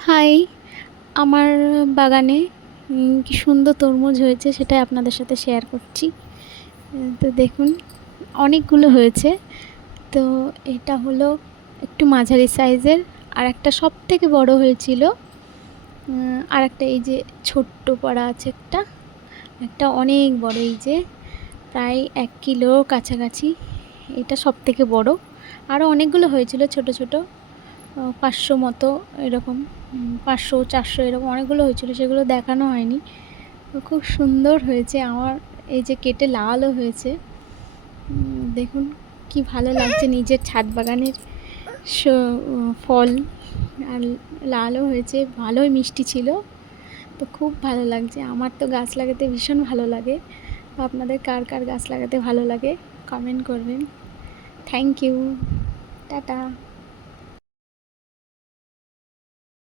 High! আমার বাগানে কি সুন্দর তরমুজ হয়েছে সেটাই আপনাদের সাথে শেয়ার করছি। তো দেখুন অনেকগুলো হয়েছে। তো এটা হলো একটু মাঝারি সাইজের, আরেকটা সবথেকে বড় হয়েছিল। আরেকটা এই যে ছোট্ট পড়া আছে একটা অনেক বড়, এই যে প্রায় ১ কিলোর কাছাকাছি। এটা সবথেকে বড়। আরও অনেকগুলো হয়েছিল ছোট ছোট, ৫০০ মতো এরকম, ৫০০ ৪০০ এরকম অনেকগুলো হয়েছিল, সেগুলো দেখানো হয়নি। খুব সুন্দর হয়েছে। আমার এই যে কেটে লালও হয়েছে। দেখুন কি ভালো লাগছে নিজের ছাদ বাগানের ফল। আর লালও হয়েছে, ভালোই মিষ্টি ছিল। তো খুব ভালো লাগছে। আমার তো গাছ লাগাতে ভীষণ ভালো লাগে। আপনাদের কার কার গাছ লাগাতে ভালো লাগে কমেন্ট করবেন। Thank you. টাটা।